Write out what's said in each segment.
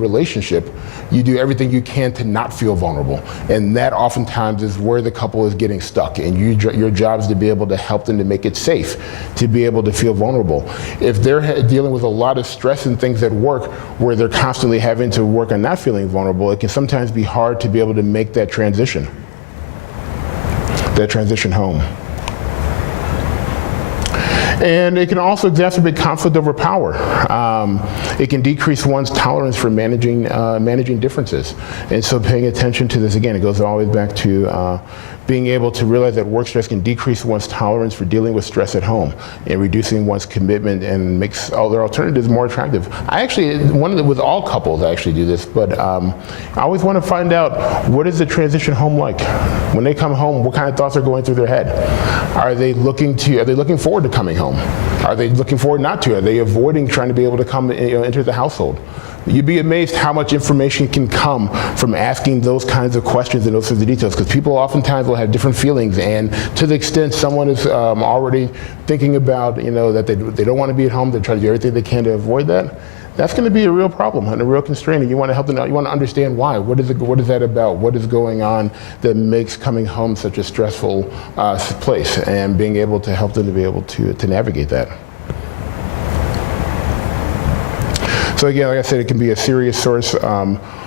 relationship, you do everything you can to not feel vulnerable. And that oftentimes is where the couple is getting stuck. And your job is to be able to help them to make it safe, to be able to feel vulnerable. If they're dealing with a lot of stress and things at work where they're constantly having to work on not feeling vulnerable, it can sometimes be hard to be able to make that transition home. And it can also exacerbate conflict over power. It can decrease one's tolerance for managing differences. And so paying attention to this, again, it goes all the way back to being able to realize that work stress can decrease one's tolerance for dealing with stress at home and reducing one's commitment and makes other alternatives more attractive. I actually, with all couples, I actually do this, but I always want to find out, what is the transition home like? When they come home, what kind of thoughts are going through their head? Are they looking forward to coming home? Are they looking forward not to? Are they avoiding trying to be able to come, enter the household? You'd be amazed how much information can come from asking those kinds of questions and those sorts of details, because people oftentimes will have different feelings, and to the extent someone is already thinking about, that they don't want to be at home, they're trying to do everything they can to avoid that, that's going to be a real problem and a real constraint, and you want to help them out. You want to understand why. What is that about? What is going on that makes coming home such a stressful place, and being able to help them to be able to navigate that. So again, like I said, it can be a serious source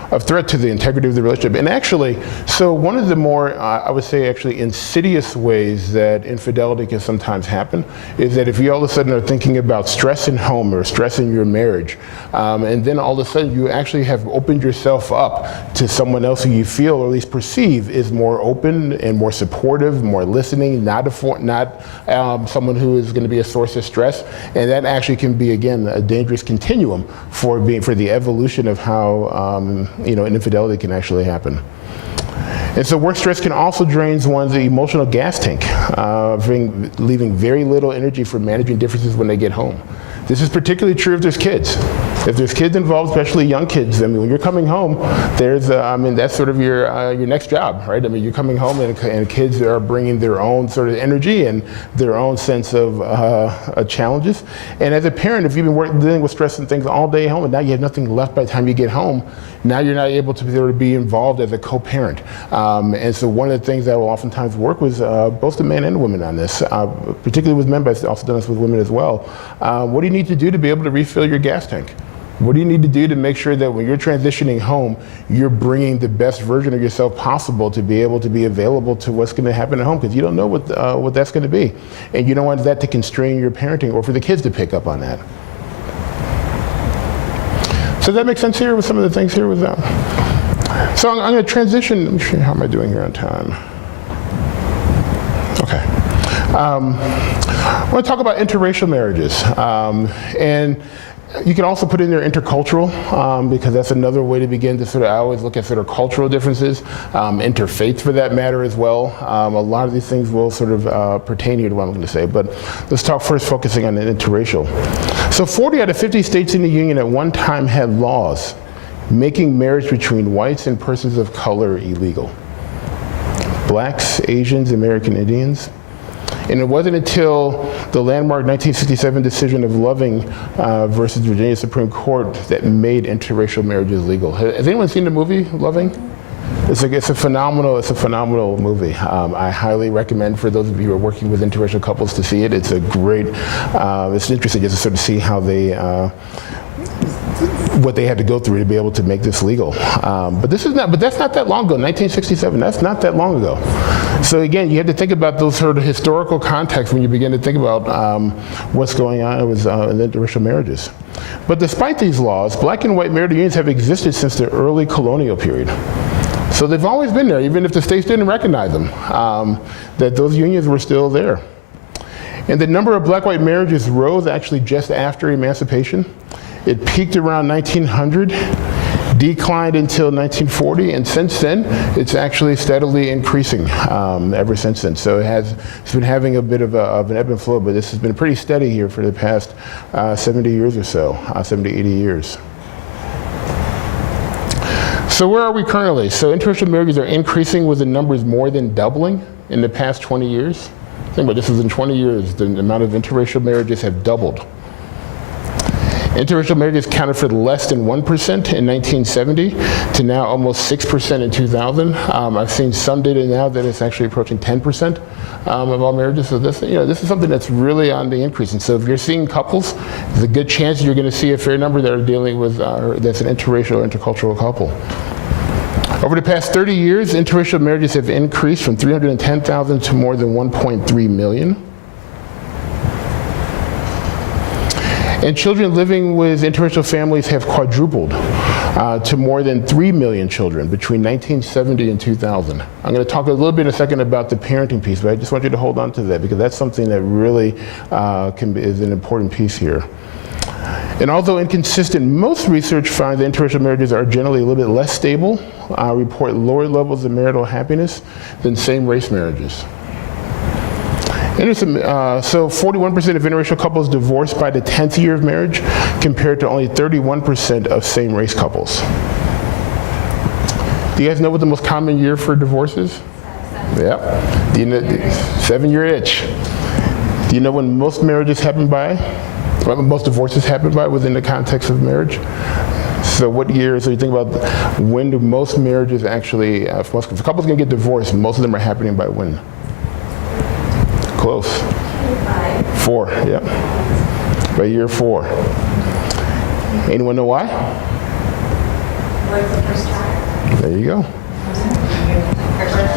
of threat to the integrity of the relationship. And actually, so one of the more, I would say actually insidious ways that infidelity can sometimes happen is that if you all of a sudden are thinking about stress in home or stress in your marriage, and then all of a sudden you actually have opened yourself up to someone else who you feel, or at least perceive, is more open and more supportive, more listening, not someone who is going to be a source of stress. And that actually can be, again, a dangerous continuum for the evolution of how an infidelity can actually happen. And so work stress can also drain one's emotional gas tank, leaving very little energy for managing differences when they get home. This is particularly true if there's kids. If there's kids involved, especially young kids, when you're coming home, that's sort of your next job, right? You're coming home and kids are bringing their own sort of energy and their own sense of challenges. And as a parent, if you've been dealing with stress and things all day at home, and now you have nothing left by the time you get home, now you're not able to be involved as a co-parent. And so one of the things that will oftentimes work with both the men and the women on this, particularly with men, but I've also done this with women as well. What do you need to do to be able to refill your gas tank? What do you need to do to make sure that when you're transitioning home, you're bringing the best version of yourself possible to be able to be available to what's going to happen at home? Because you don't know what that's going to be. And you don't want that to constrain your parenting or for the kids to pick up on that. So does that make sense here with some of the things here with that? So I'm going to transition. Let me see, how am I doing here on time? Okay. I want to talk about interracial marriages. And you can also put in there intercultural, because that's another way to begin to I always look at cultural differences, interfaith for that matter as well. A lot of these things will pertain here to what I'm going to say, but let's talk first focusing on the interracial. So 40 out of 50 states in the Union at one time had laws making marriage between whites and persons of color illegal. Blacks, Asians, American Indians. And it wasn't until the landmark 1967 decision of Loving versus Virginia Supreme Court that made interracial marriages legal. Has anyone seen the movie Loving? It's a phenomenal movie. I highly recommend for those of you who are working with interracial couples to see it. It's a great, it's interesting just to sort of see how they, what they had to go through to be able to make this legal. But that's not that long ago, 1967, that's not that long ago. So again, you have to think about those sort of historical contexts when you begin to think about what's going on with interracial marriages. But despite these laws, black and white marital unions have existed since the early colonial period. So they've always been there, even if the states didn't recognize them, that those unions were still there. And the number of black-white marriages rose actually just after emancipation. It peaked around 1900, declined until 1940, and since then, it's actually steadily increasing ever since then. So it's been having a bit of an ebb and flow, but this has been pretty steady here for the past 70 years or so, 70, 80 years. So where are we currently? So interracial marriages are increasing with the numbers more than doubling in the past 20 years. Think about this, is in 20 years, the amount of interracial marriages have doubled. Interracial marriages counted for less than 1% in 1970 to now almost 6% in 2000. I've seen some data now that it's actually approaching 10% of all marriages. So this is something that's really on the increase. And so if you're seeing couples, there's a good chance you're going to see a fair number that are dealing with that's an interracial or intercultural couple. Over the past 30 years, interracial marriages have increased from 310,000 to more than 1.3 million. And children living with interracial families have quadrupled to more than 3 million children between 1970 and 2000. I'm going to talk a little bit in a second about the parenting piece, but I just want you to hold on to that because that's something that really is an important piece here. And although inconsistent, most research finds that interracial marriages are generally a little bit less stable, report lower levels of marital happiness than same-race marriages. So 41% of interracial couples divorced by the 10th year of marriage compared to only 31% of same-race couples. Do you guys know what the most common year for divorce is? Yep. Do you know, 7-year itch. Do you know when most marriages happen by? Most divorces happen by within the context of marriage? So what year, so you think about when do most marriages actually, if couples can get divorced, most of them are happening by when? Close. 4, yeah. By year 4. Anyone know why? Where's the first child? There you go.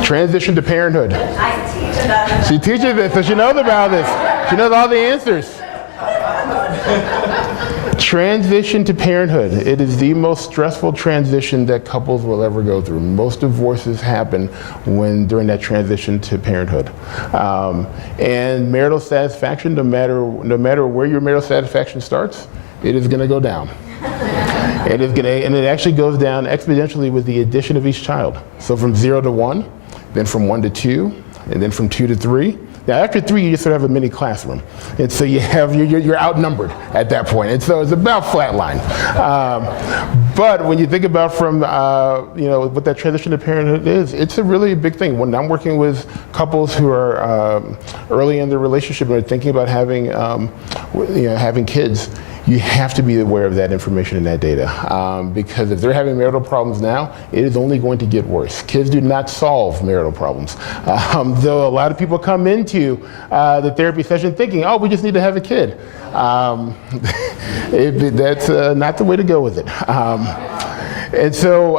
Transition to parenthood. I teach about it. She teaches this, so she knows about this. She knows all the answers. Transition to parenthood. It is the most stressful transition that couples will ever go through. Most divorces happen during that transition to parenthood. And marital satisfaction, no matter where your marital satisfaction starts, it is going to go down. And it actually goes down exponentially with the addition of each child. So from 0 to 1, then from 1 to 2, and then from 2 to 3. Now after 3, you just sort of have a mini classroom. And so you're outnumbered at that point. And so it's about flatline. But when you think about from, what that transition to parenthood is, it's a really big thing. When I'm working with couples who are early in their relationship and are thinking about having kids, you have to be aware of that information and that data. Because if they're having marital problems now, it is only going to get worse. Kids do not solve marital problems. Though a lot of people come into the therapy session thinking, oh, we just need to have a kid. That's not the way to go with it. And so,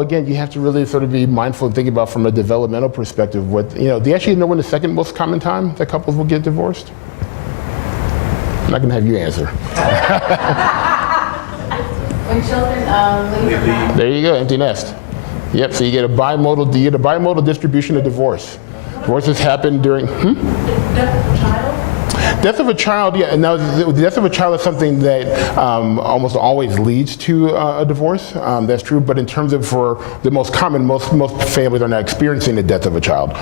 again, you have to really sort of be mindful and think about from a developmental perspective do you actually know when the second most common time that couples will get divorced? I'm not going to have you answer. When children leave. There you go, empty nest. Yep, so you get a bimodal distribution of divorce. Divorces happen during, Death of child? Death of a child, yeah. Now, the death of a child is something that almost always leads to a divorce. That's true, but in terms of for the most common, most families are not experiencing the death of a child.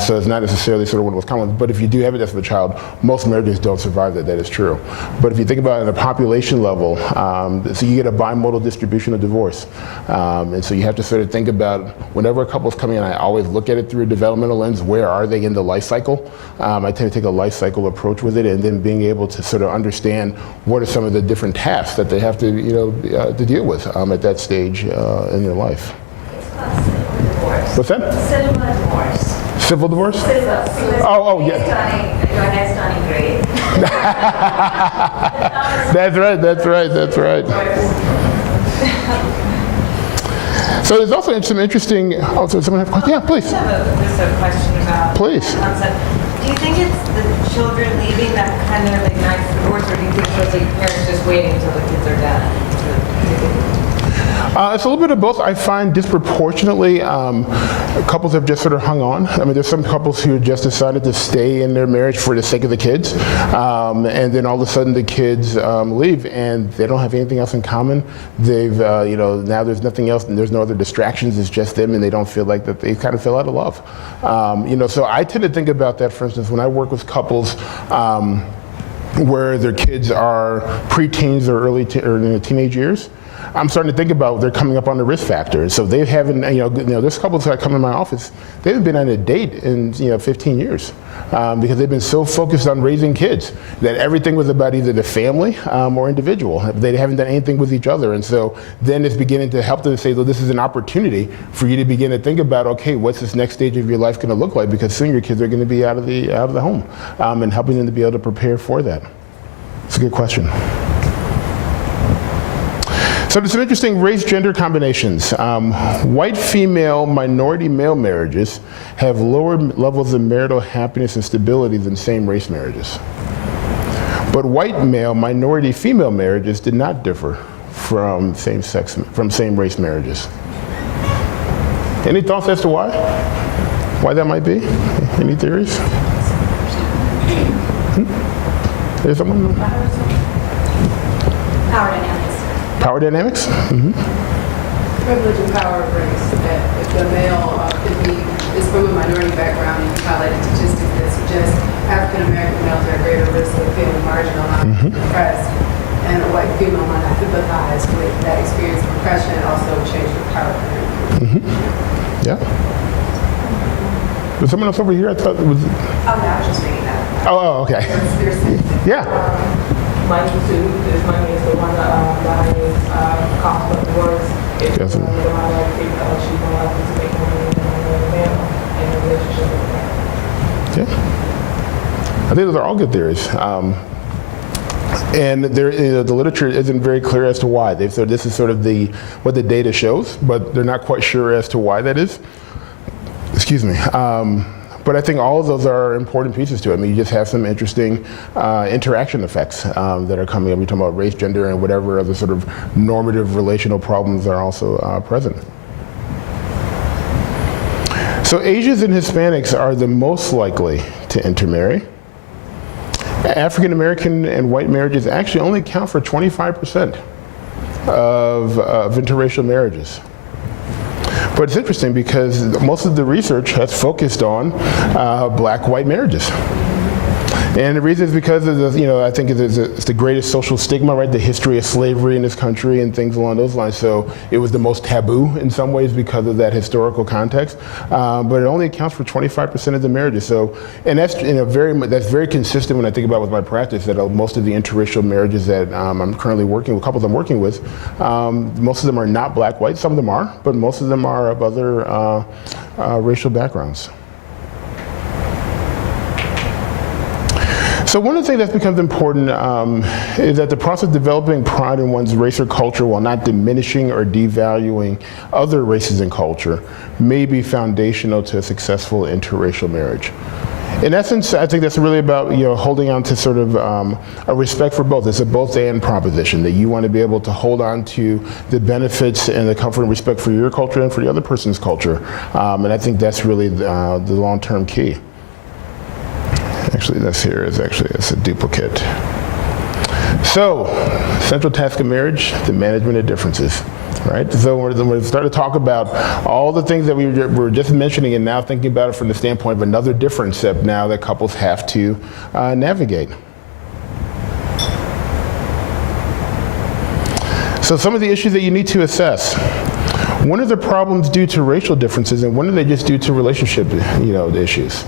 So it's not necessarily sort of one of the most common, but if you do have a death of a child, most marriages don't survive that. That is true. But if you think about it at a population level, so you get a bimodal distribution of divorce. And so you have to sort of think about whenever a couple's coming in, I always look at it through a developmental lens. Where are they in the life cycle? I tend to take a life cycle approach with it, and then being able to sort of understand what are some of the different tasks that they have to, to deal with at that stage in their life. It's called civil divorce. What's that? Civil divorce. Civil divorce? Civil. Oh, yeah. Your head's turning green. That's right. So there's also some interesting. Oh, so someone have a question? Yeah, please. I have just a question about Please. that concept. Do you think it's the children leaving that kind of ignites the divorce, or do you think it's the parents just waiting until the kids are done? It's a little bit of both. I find disproportionately couples have just sort of hung on. I mean, there's some couples who just decided to stay in their marriage for the sake of the kids, and then all of a sudden the kids leave and they don't have anything else in common. They've, now there's nothing else and there's no other distractions. It's just them, and they don't feel like that they kind of fell out of love. So I tend to think about that, for instance, when I work with couples where their kids are preteens or early or in the teenage years. I'm starting to think about they're coming up on the risk factors. So they haven't, there's couples that come in my office, they haven't been on a date in 15 years because they've been so focused on raising kids that everything was about either the family or individual. They haven't done anything with each other. And so then it's beginning to help them say, well, this is an opportunity for you to begin to think about, okay, what's this next stage of your life going to look like? Because soon your kids are going to be out of the home, and helping them to be able to prepare for that. It's a good question. So there's some interesting race-gender combinations. White female minority male marriages have lower levels of marital happiness and stability than same-race marriages. But white male minority female marriages did not differ from same-race marriages. Any thoughts as to why? Why that might be? Any theories? There's someone? Power dynamics. Power dynamics? Mm-hmm. Privilege and power of race. That if the male is from a minority background, and you highlighted statistics that suggest African American males are at greater risk of feeling marginalized and oppressed, and a white female might not sympathize with that experience of oppression and also change the power dynamic. Yeah. Was someone else over here? I thought it was. Oh, no, I was just reading that. Oh, okay. Yeah. Money too, because money is the one behind cost of divorce. If Yes. the minority female, she's more likely to make more money than the male in a relationship with her. Yeah. I think those are all good theories. And the literature isn't very clear as to why. They've said this is sort of what the data shows, but they're not quite sure as to why that is. Excuse me. But I think all of those are important pieces to it. I mean, you just have some interesting interaction effects that are coming up. We're talking about race, gender, and whatever other sort of normative relational problems are also present. So Asians and Hispanics are the most likely to intermarry. African American and white marriages actually only account for 25% of interracial marriages. But it's interesting because most of the research has focused on black-white marriages. And the reason is because of the, I think it's the greatest social stigma, right? The history of slavery in this country and things along those lines. So it was the most taboo in some ways because of that historical context. But it only accounts for 25% of the marriages. So, and that's that's very consistent when I think about with my practice that most of the interracial marriages that I'm currently working with, couples I'm working with, most of them are not black-white. Some of them are, but most of them are of other racial backgrounds. So one of the things that becomes important is that the process of developing pride in one's race or culture while not diminishing or devaluing other races and culture may be foundational to a successful interracial marriage. In essence, I think that's really about holding on to sort of a respect for both. It's a both and proposition that you want to be able to hold on to the benefits and the comfort and respect for your culture and for the other person's culture. And I think that's really the long-term key. Actually, this here is it's a duplicate. So, central task of marriage, the management of differences, right? So we're starting to talk about all the things that we were just mentioning and now thinking about it from the standpoint of another difference step now that couples have to navigate. So some of the issues that you need to assess. When are the problems due to racial differences and when are they just due to relationship issues?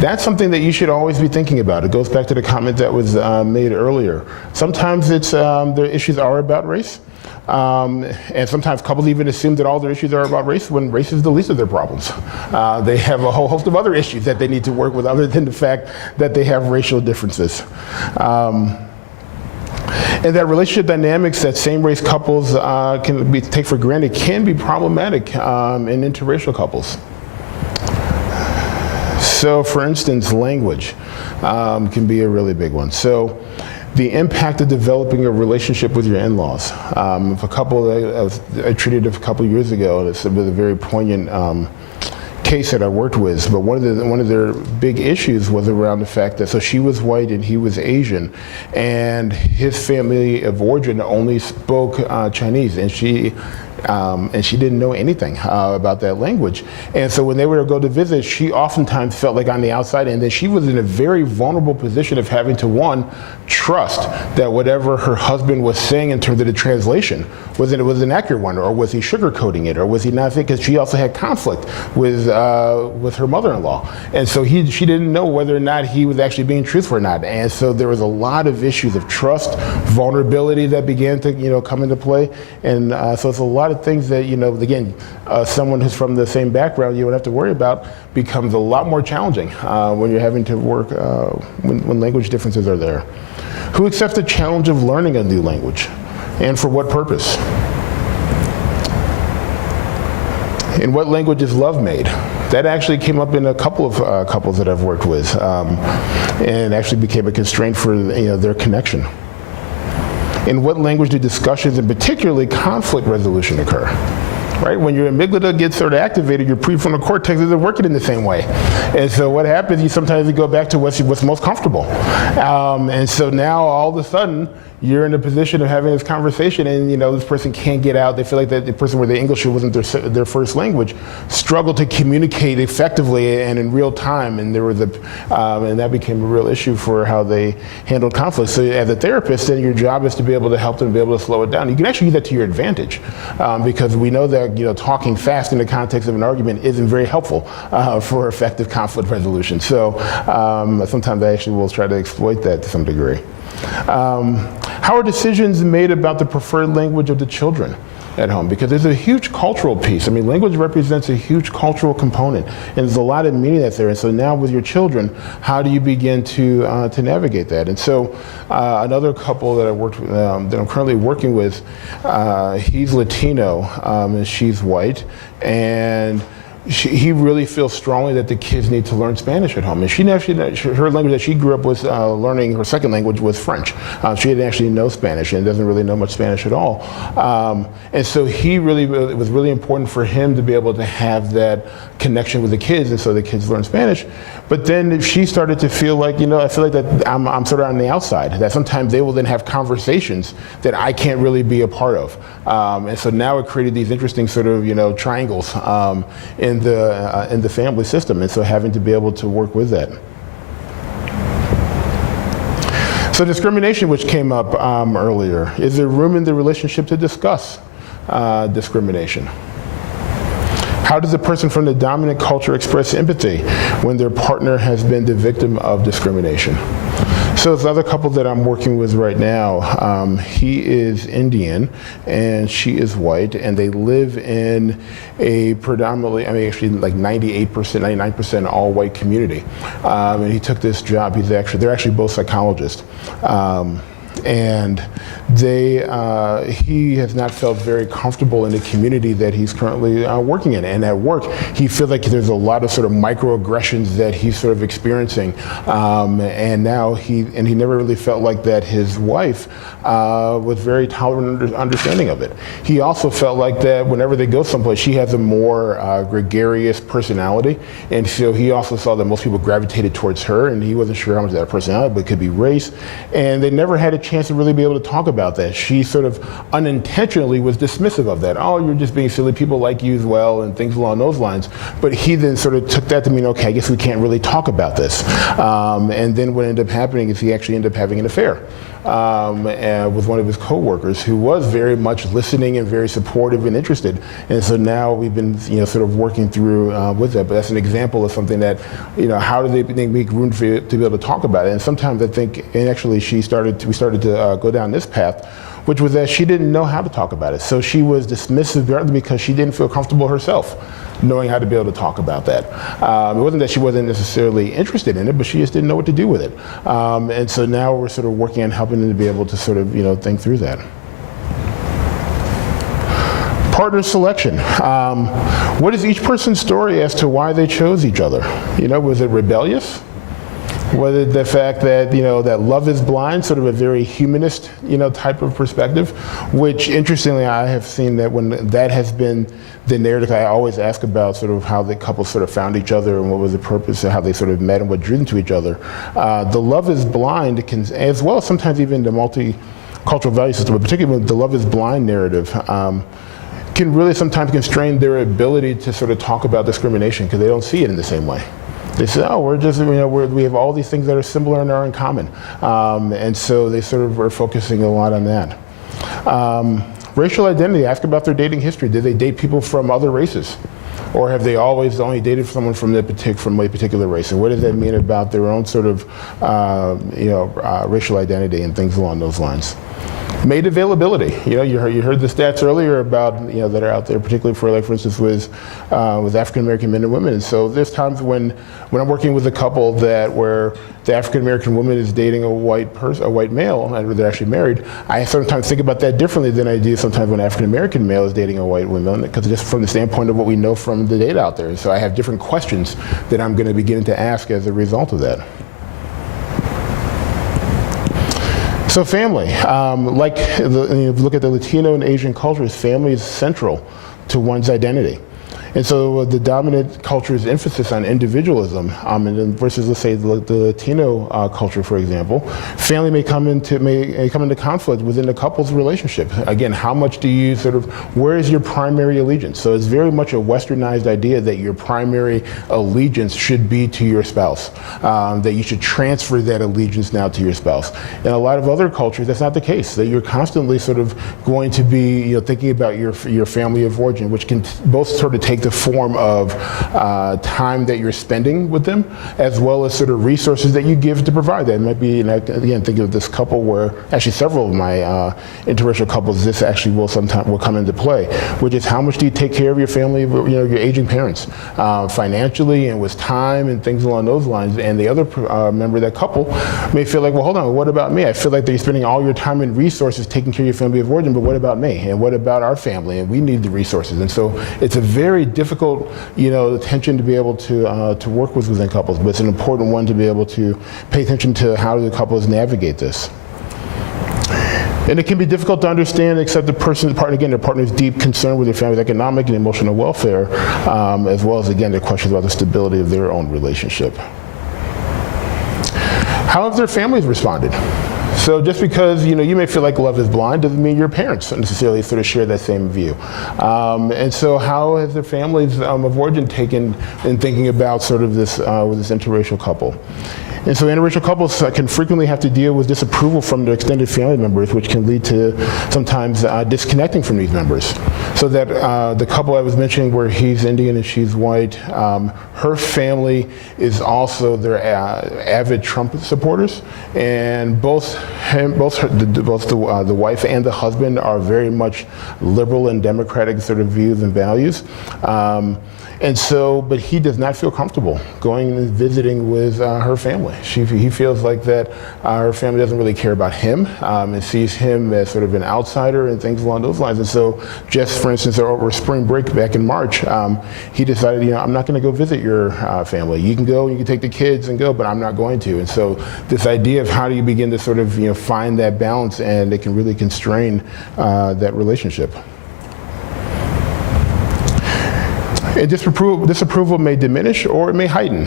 That's something that you should always be thinking about. It goes back to the comment that was made earlier. Sometimes the issues are about race, and sometimes couples even assume that all their issues are about race when race is the least of their problems. They have a whole host of other issues that they need to work with other than the fact that they have racial differences. And that relationship dynamics that same-race couples take for granted can be problematic in interracial couples. So, for instance, language can be a really big one. So, the impact of developing a relationship with your in-laws. If a couple I treated a couple years ago, this was a very poignant case that I worked with. But one of their big issues was around the fact that she was white and he was Asian, and his family of origin only spoke Chinese, and she and she didn't know anything about that language. And so when they were to go to visit, she oftentimes felt like on the outside, and then she was in a very vulnerable position of having to, one, trust that whatever her husband was saying in terms of the translation was an accurate one, or was he sugarcoating it, or was he not? Because she also had conflict with her mother-in-law, and so she didn't know whether or not he was actually being truthful or not. And so there was a lot of issues of trust, vulnerability that began to come into play, and so it's a lot of things that again, someone who's from the same background you would have to worry about becomes a lot more challenging when you're having to work when language differences are there. Who accepts the challenge of learning a new language, and for what purpose? In what language is love made? That actually came up in a couple of couples that I've worked with, and actually became a constraint for their connection. In what language do discussions, and particularly conflict resolution, occur? Right? When your amygdala gets sort of activated, your prefrontal cortex isn't working in the same way. And so what happens, you sometimes go back to what's most comfortable. And so now all of a sudden, you're in a position of having this conversation, and this person can't get out. They feel like that the person where the English wasn't their first language struggled to communicate effectively and in real time, and there was and that became a real issue for how they handled conflict. So as a therapist, then your job is to be able to help them be able to slow it down. You can actually use that to your advantage, because we know that talking fast in the context of an argument isn't very helpful for effective conflict resolution. So sometimes I actually will try to exploit that to some degree. How are decisions made about the preferred language of the children at home? Because there's a huge cultural piece. I mean, language represents a huge cultural component, and there's a lot of meaning that's there. And so now with your children, how do you begin to navigate that? And so another couple that I worked with, that I'm currently working with, he's Latino and she's white, and he really feels strongly that the kids need to learn Spanish at home. And her language that she grew up with learning, her second language was French. She didn't actually know Spanish and doesn't really know much Spanish at all. And so it was really important for him to be able to have that connection with the kids, and so the kids learn Spanish. But then she started to feel like, I feel like that I'm sort of on the outside, that sometimes they will then have conversations that I can't really be a part of. And so now it created these interesting sort of, triangles in the family system, and so having to be able to work with that. So discrimination, which came up earlier, is there room in the relationship to discuss discrimination? How does a person from the dominant culture express empathy when their partner has been the victim of discrimination? So this other couple that I'm working with right now, he is Indian and she is white, and they live in a predominantly, actually like 98%, 99% all white community. And he took this job. They're actually both psychologists. And he has not felt very comfortable in the community that he's currently working in. And at work, he feels like there's a lot of sort of microaggressions that he's sort of experiencing. And now he never really felt like that his wife was very tolerant and understanding of it. He also felt like that whenever they go someplace, she has a more gregarious personality. And so he also saw that most people gravitated towards her, and he wasn't sure how much of that personality, but it could be race. And they never had a chance to really be able to talk about that. She sort of unintentionally was dismissive of that. Oh, you're just being silly, people like you as well, and things along those lines. But he then sort of took that to mean, okay, I guess we can't really talk about this. And then what ended up happening is he actually ended up having an affair with one of his coworkers, who was very much listening and very supportive and interested. And so now we've been sort of working through with that. But that's an example of something that, how do they make room for you to be able to talk about it? And sometimes I think, and actually we started to go down this path, which was that she didn't know how to talk about it. So she was dismissive because she didn't feel comfortable herself knowing how to be able to talk about that. It wasn't that she wasn't necessarily interested in it, but she just didn't know what to do with it. And so now we're sort of working on helping them to be able to sort of, think through that. Partner selection. What is each person's story as to why they chose each other? Was it rebellious? Was it the fact that, that love is blind, sort of a very humanist, type of perspective, which interestingly I have seen that when that has been the narrative, I always ask about sort of how the couple sort of found each other and what was the purpose of how they sort of met and what drew them to each other. The love is blind can, as well as sometimes even the multicultural value system, but particularly the love is blind narrative, can really sometimes constrain their ability to sort of talk about discrimination because they don't see it in the same way. They say, oh, we're just, we have all these things that are similar and are in common. And so they sort of are focusing a lot on that. Racial identity, ask about their dating history. Did they date people from other races? Or have they always only dated someone from a particular race? And what does that mean about their own sort of racial identity and things along those lines? Maid availability. You heard the stats earlier about that are out there, particularly for instance with African American men and women. And so there's times when I'm working with a couple where the African American woman is dating a white male, and they're actually married. I sometimes think about that differently than I do sometimes when African American male is dating a white woman, because just from the standpoint of what we know from the data out there. And so I have different questions that I'm going to begin to ask as a result of that. So family, if you look at the Latino and Asian cultures, family is central to one's identity. And so the dominant culture's emphasis on individualism, and versus, let's say, the Latino culture, for example, family may come into conflict within the couple's relationship. Again, how much do you where is your primary allegiance? So it's very much a westernized idea that your primary allegiance should be to your spouse, that you should transfer that allegiance now to your spouse. In a lot of other cultures, that's not the case, that you're constantly going to be thinking about your family of origin, which can both take the form of time that you're spending with them, as well as resources that you give to provide that. It might be, and again, think of this couple where, actually several of my interracial couples, this actually will come into play, which is how much do you take care of your family, your aging parents, financially and with time and things along those lines. And the other member of that couple may feel like, well, hold on, what about me? I feel like that you're spending all your time and resources taking care of your family of origin, but what about me? And what about our family? And we need the resources. And so it's a very difficult, tension to be able to work within couples, but it's an important one to be able to pay attention to how the couples navigate this. And it can be difficult to understand, except the partner's deep concern with their family's economic and emotional welfare, as well as, again, the questions about the stability of their own relationship. How have their families responded? So just because you may feel like love is blind doesn't mean your parents necessarily share that same view. And so how has their families of origin taken in thinking about this with this interracial couple? And so interracial couples can frequently have to deal with disapproval from their extended family members, which can lead to sometimes disconnecting from these members. So that the couple I was mentioning where he's Indian and she's white, her family is also their avid Trump supporters, and both the wife and the husband are very much liberal and democratic views and values. And so, but he does not feel comfortable going and visiting with her family. He feels like that her family doesn't really care about him and sees him as an outsider and things along those lines. And so, just for instance, over spring break back in March, he decided, I'm not going to go visit your family. You can go, you can take the kids and go, but I'm not going to. And so, this idea of how do you begin to find that balance, and it can really constrain that relationship. And disapproval may diminish or it may heighten,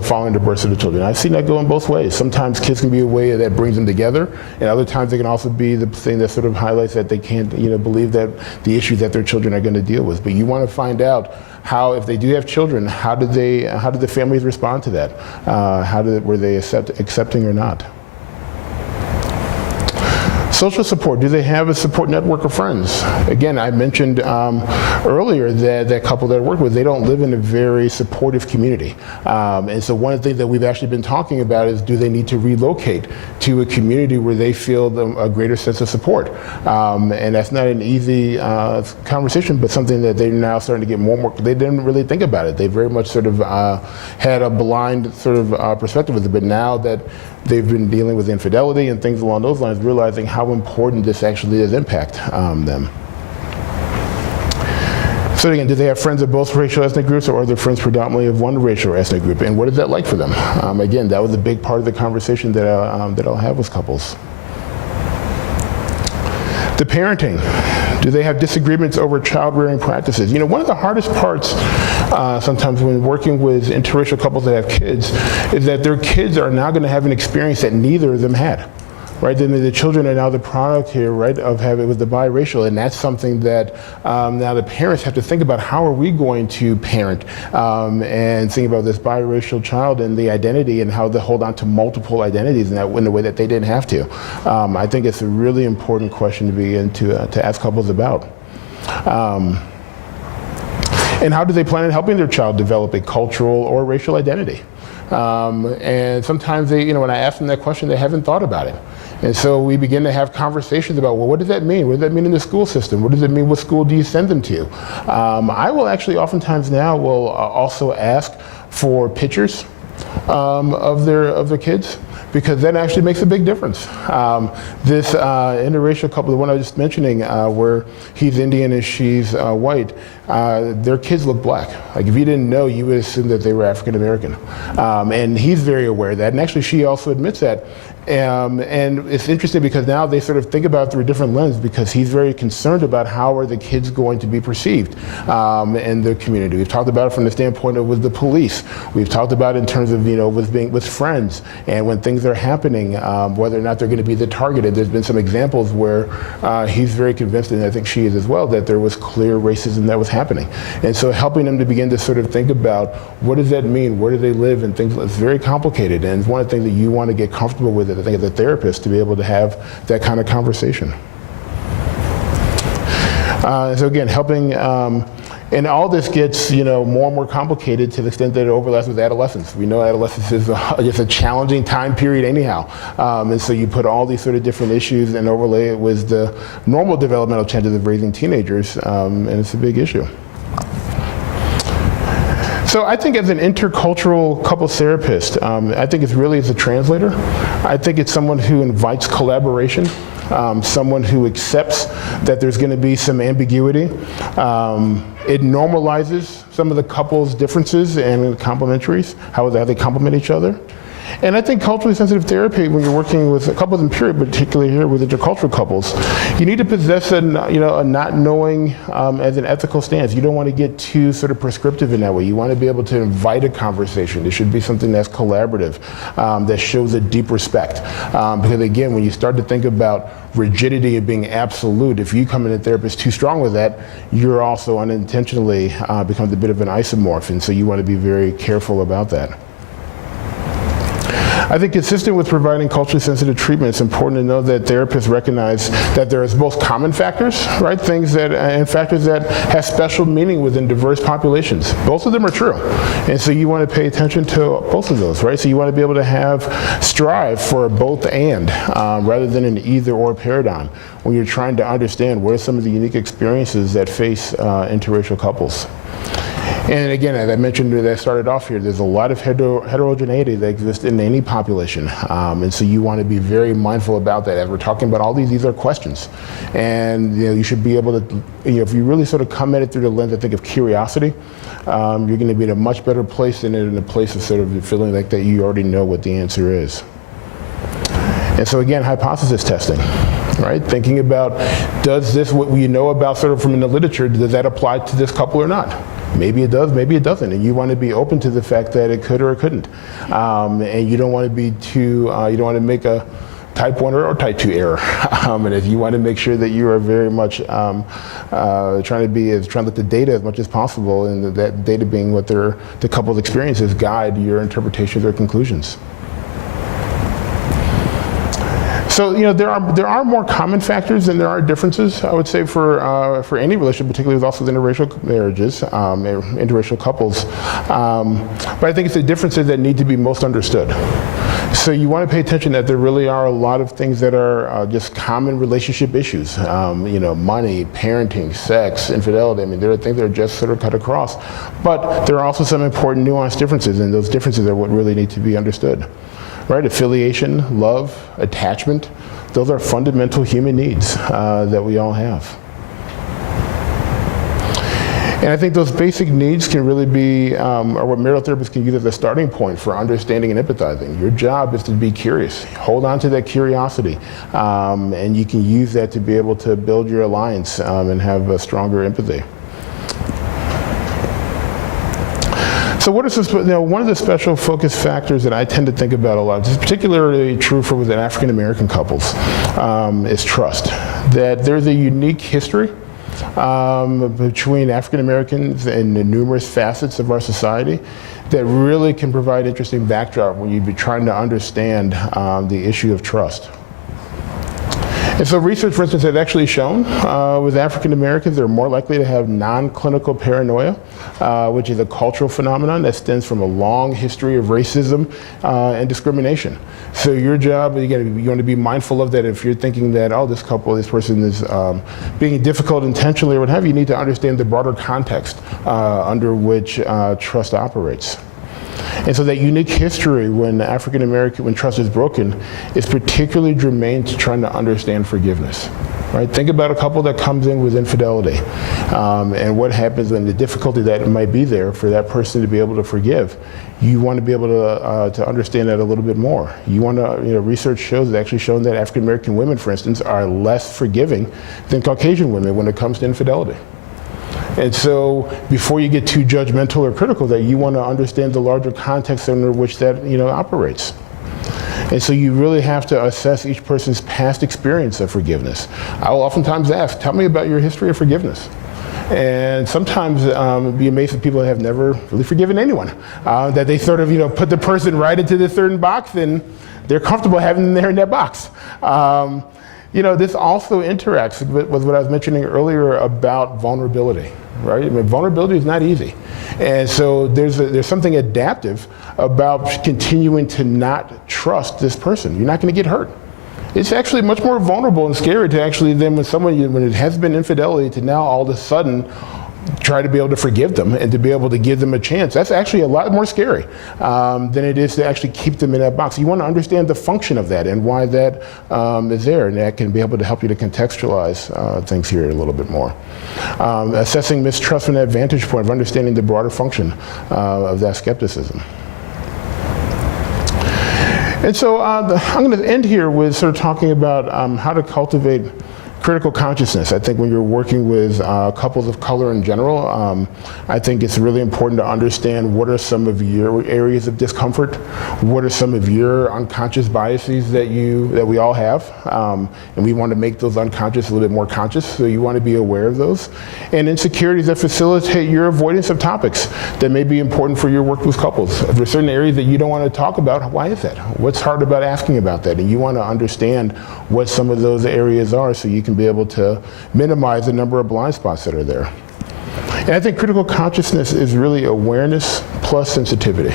following the birth of the children. I've seen that go in both ways. Sometimes kids can be a way that brings them together, and other times they can also be the thing that highlights that they can't, believe that the issues that their children are going to deal with. But you want to find out how, if they do have children, how did the families respond to that? Were they accepting or not? Social support, do they have a support network of friends? Again, I mentioned earlier that couple that I work with, they don't live in a very supportive community. And so one of the things that we've actually been talking about is, do they need to relocate to a community where they feel a greater sense of support? And that's not an easy conversation, but something that they're now starting to get more and more, they didn't really think about it. They very much had a blind perspective with it, but now that they've been dealing with infidelity and things along those lines, realizing how important this actually does impact them. So again, do they have friends of both racial ethnic groups, or are they friends predominantly of one racial or ethnic group? And what is that like for them? Again, that was a big part of the conversation that I'll have with couples. The parenting. Do they have disagreements over child-rearing practices? One of the hardest parts sometimes when working with interracial couples that have kids is that their kids are now going to have an experience that neither of them had. right? Then the children are now the product here, right, of having with the biracial, and that's something that now the parents have to think about. How are we going to parent and think about this biracial child and the identity and how they hold on to multiple identities in the way that they didn't have to. I think it's a really important question to begin to ask couples about. And how do they plan on helping their child develop a cultural or racial identity? And sometimes they, when I ask them that question, they haven't thought about it. And so we begin to have conversations about, well, what does that mean? What does that mean in the school system? What does it mean? What school do you send them to? I will actually oftentimes now will also ask for pictures of their kids, because that actually makes a big difference. This interracial couple, the one I was just mentioning, where he's Indian and she's white, their kids look black. Like if you didn't know, you would assume that they were African American. And he's very aware of that, and actually she also admits that. And it's interesting because now they sort of think about it through a different lens, because he's very concerned about how are the kids going to be perceived in the community. We've talked about it from the standpoint of with the police. We've talked about it in terms of with friends, and when things are happening, whether or not they're going to be the targeted. There's been some examples where he's very convinced, and I think she is as well, that there was clear racism that was happening. And so helping them to begin to sort of think about what does that mean, where do they live, and things. It's very complicated, and it's one of the things that you want to get comfortable with, I think, as a therapist, to be able to have that kind of conversation. So again, helping, and all this gets more and more complicated to the extent that it overlaps with adolescence. We know adolescence is just a challenging time period anyhow, and so you put all these sort of different issues and overlay it with the normal developmental challenges of raising teenagers, and it's a big issue. So I think as an intercultural couples therapist, I think it's really as a translator. I think it's someone who invites collaboration, someone who accepts that there's going to be some ambiguity. It normalizes some of the couples' differences and complementaries, how they complement each other. And I think culturally sensitive therapy, when you're working with couples in period, particularly here with intercultural couples, you need to possess a not knowing as an ethical stance. You don't want to get too sort of prescriptive in that way. You want to be able to invite a conversation. There should be something that's collaborative, that shows a deep respect. Because again, when you start to think about rigidity of being absolute, if you come in a therapist too strong with that, you're also unintentionally becomes a bit of an isomorph. And so you want to be very careful about that. I think consistent with providing culturally sensitive treatment, it's important to know that therapists recognize that there is both common factors, right? Things that, and factors that have special meaning within diverse populations. Both of them are true. And so you want to pay attention to both of those, right? So you want to be able to strive for both and, rather than an either or paradigm, when you're trying to understand what are some of the unique experiences that face interracial couples. And again, as I mentioned as I started off here, there's a lot of heterogeneity that exists in any population. And so you want to be very mindful about that. As we're talking about all these are questions. And you should be able to, if you really sort of come at it through the lens, I think, of curiosity, you're going to be in a much better place than in a place of sort of feeling like that you already know what the answer is. And so again, hypothesis testing, right? Thinking about, does this, what we know about sort of from in the literature, does that apply to this couple or not? Maybe it does, maybe it doesn't, and you want to be open to the fact that it could or it couldn't. And you don't want to be too, you don't want to make a type 1 or type 2 error. And if you want to make sure that you are very much trying to let the data as much as possible, and that data being what the couple's experiences, guide your interpretation of their conclusions. So there are more common factors than there are differences, I would say, for any relationship, particularly with also interracial marriages, interracial couples. But I think it's the differences that need to be most understood. So you want to pay attention that there really are a lot of things that are just common relationship issues. Money, parenting, sex, infidelity. I mean, there are things that are just sort of cut across. But there are also some important nuanced differences, and those differences are what really need to be understood. Right? Affiliation, love, attachment, those are fundamental human needs that we all have. And I think those basic needs can really be, or what marital therapists can use as a starting point for understanding and empathizing. Your job is to be curious. Hold on to that curiosity. And you can use that to be able to build your alliance and have a stronger empathy. So what is this, one of the special focus factors that I tend to think about a lot, this is particularly true for within African American couples, is trust. That there's a unique history between African Americans and the numerous facets of our society that really can provide interesting backdrop when you'd be trying to understand the issue of trust. And so research, for instance, has actually shown with African Americans, they're more likely to have non-clinical paranoia, which is a cultural phenomenon that stems from a long history of racism and discrimination. So your job, again, you want to be mindful of that. If you're thinking that, oh, this person is being difficult intentionally or what have you, you need to understand the broader context under which trust operates. And so that unique history when when trust is broken is particularly germane to trying to understand forgiveness. Right? Think about a couple that comes in with infidelity and what happens and the difficulty that might be there for that person to be able to forgive. You want to be able to understand that a little bit more. You want to, research shows, actually shown that African American women, for instance, are less forgiving than Caucasian women when it comes to infidelity. And so before you get too judgmental or critical, that you want to understand the larger context under which that operates. And so you really have to assess each person's past experience of forgiveness. I'll oftentimes ask, tell me about your history of forgiveness. And sometimes be amazed that people have never really forgiven anyone. That they sort of put the person right into this certain box and they're comfortable having them there in that box. This also interacts with what I was mentioning earlier about vulnerability, right? I mean, vulnerability is not easy. And so there's something adaptive about continuing to not trust this person. You're not going to get hurt. It's actually much more vulnerable and scary to actually then when it has been infidelity to now all of a sudden try to be able to forgive them and to be able to give them a chance. That's actually a lot more scary than it is to actually keep them in that box. You want to understand the function of that and why that is there, and that can be able to help you to contextualize things here a little bit more. Assessing mistrust from that vantage point of understanding the broader function of that skepticism. And so I'm going to end here with sort of talking about how to cultivate critical consciousness. I think when you're working with couples of color in general, I think it's really important to understand what are some of your areas of discomfort, what are some of your unconscious biases that we all have, and we want to make those unconscious a little bit more conscious, so you want to be aware of those. And insecurities that facilitate your avoidance of topics that may be important for your work with couples. If there's certain areas that you don't want to talk about, why is that? What's hard about asking about that? And you want to understand what some of those areas are so you can be able to minimize the number of blind spots that are there. And I think critical consciousness is really awareness plus sensitivity.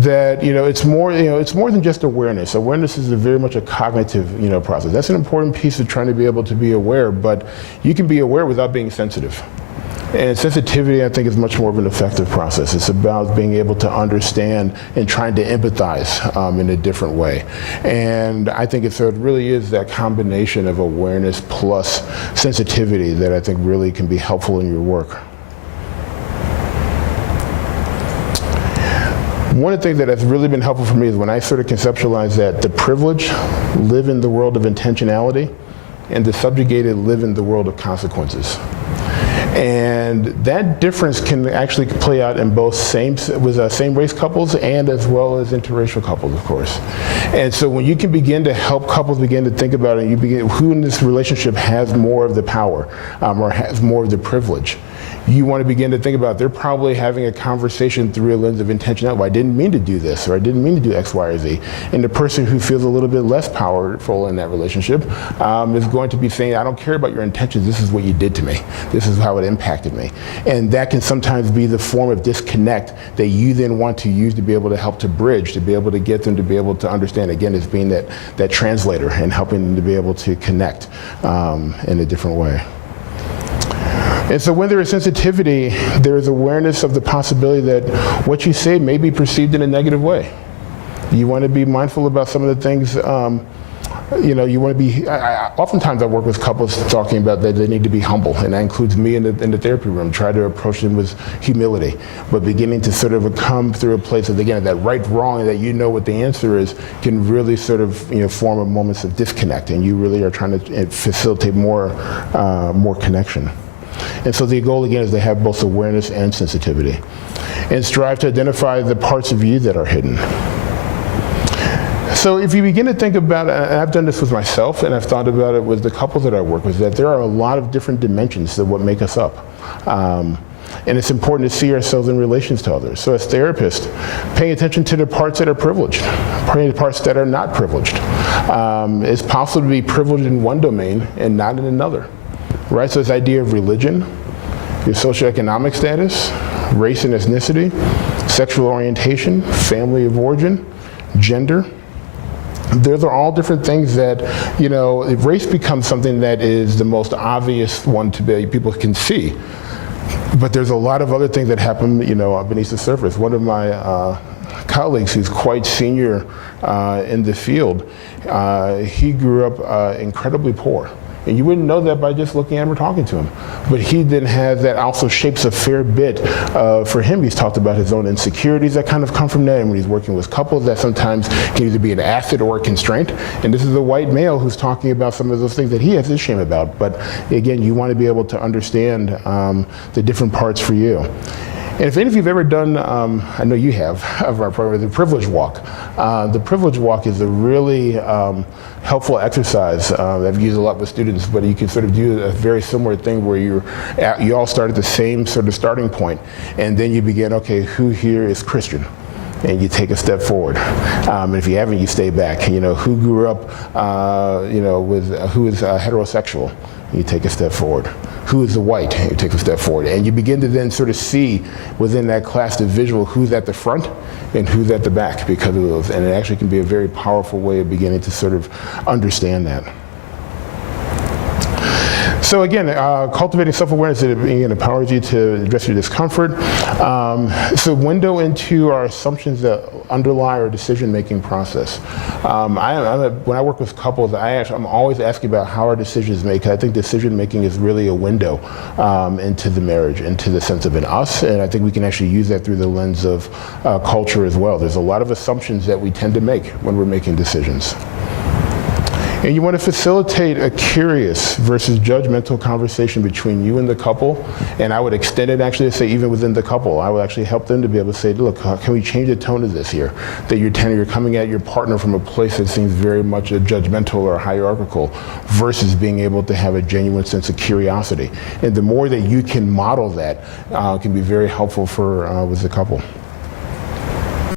That it's more than just awareness. Awareness is very much a cognitive process. That's an important piece of trying to be able to be aware, but you can be aware without being sensitive. And sensitivity, I think, is much more of an effective process. It's about being able to understand and trying to empathize in a different way. And I think it really is that combination of awareness plus sensitivity that I think really can be helpful in your work. One of the things that has really been helpful for me is when I sort of conceptualize that the privileged live in the world of intentionality and the subjugated live in the world of consequences. And that difference can actually play out in both same-race couples and as well as interracial couples, of course. And so when you can begin to help couples begin to think about it, who in this relationship has more of the power or has more of the privilege, you want to begin to think about they're probably having a conversation through a lens of intentionality. Well, I didn't mean to do this, or I didn't mean to do X, Y, or Z. And the person who feels a little bit less powerful in that relationship is going to be saying, I don't care about your intentions, this is what you did to me. This is how it impacted me. And that can sometimes be the form of disconnect that you then want to use to be able to help to bridge, to be able to get them to be able to understand, again, as being that translator and helping them to be able to connect in a different way. And so when there is sensitivity, there is awareness of the possibility that what you say may be perceived in a negative way. You want to be mindful about some of the things, you want to be, oftentimes I work with couples talking about that they need to be humble, and that includes me in the therapy room, try to approach them with humility, but beginning to sort of come through a place of, again, that right, wrong, that what the answer is, can really sort of, form a moments of disconnect, and you really are trying to facilitate more connection. And so the goal, again, is to have both awareness and sensitivity. and strive to identify the parts of you that are hidden. So if you begin to think about, and I've done this with myself, and I've thought about it with the couples that I work with, that there are a lot of different dimensions to what make us up. And it's important to see ourselves in relations to others. So as therapists, paying attention to the parts that are privileged, paying the parts that are not privileged. It's possible to be privileged in one domain and not in another, right? So this idea of religion, your socioeconomic status, race and ethnicity, sexual orientation, family of origin, gender. Those are all different things that, you know, if race becomes something that is the most obvious one to be, people can see. But there's a lot of other things that happen, you know, beneath the surface. One of my colleagues who's quite senior in the field, he grew up incredibly poor. And you wouldn't know that by just looking at him or talking to him. But he then has that also shapes a fair bit. For him, he's talked about his own insecurities that kind of come from that. And when he's working with couples, that sometimes can either be an asset or a constraint. And this is a white male who's talking about some of those things that he has his shame about. But again, you want to be able to understand the different parts for you. And if any of you have ever done, I know you have, of our program, the Privilege Walk. The Privilege Walk is a really helpful exercise that I've used a lot with students, but you can sort of do a very similar thing where you all start at the same sort of starting point, and then you begin, okay, who here is Christian? And you take a step forward. And if you haven't, you stay back. You know, who grew up, you know, with, who is heterosexual? You take a step forward. Who is the white? You take a step forward. And you begin to then sort of see within that class the visual who's at the front and who's at the back because of those. And it actually can be a very powerful way of beginning to sort of understand that. So again, cultivating self-awareness, it empowers you to address your discomfort. It's a window into our assumptions that underlie our decision-making process. When I work with couples, I'm always asking about how our decisions make. I think decision-making is really a window into the marriage, into the sense of an us, and I think we can actually use that through the lens of culture as well. There's a lot of assumptions that we tend to make when we're making decisions. And you want to facilitate a curious versus judgmental conversation between you and the couple. And I would extend it actually to say even within the couple. I would actually help them to be able to say, look, can we change the tone of this here? That you're coming at your partner from a place that seems very much a judgmental or hierarchical versus being able to have a genuine sense of curiosity. And the more that you can model that can be very helpful for with the couple.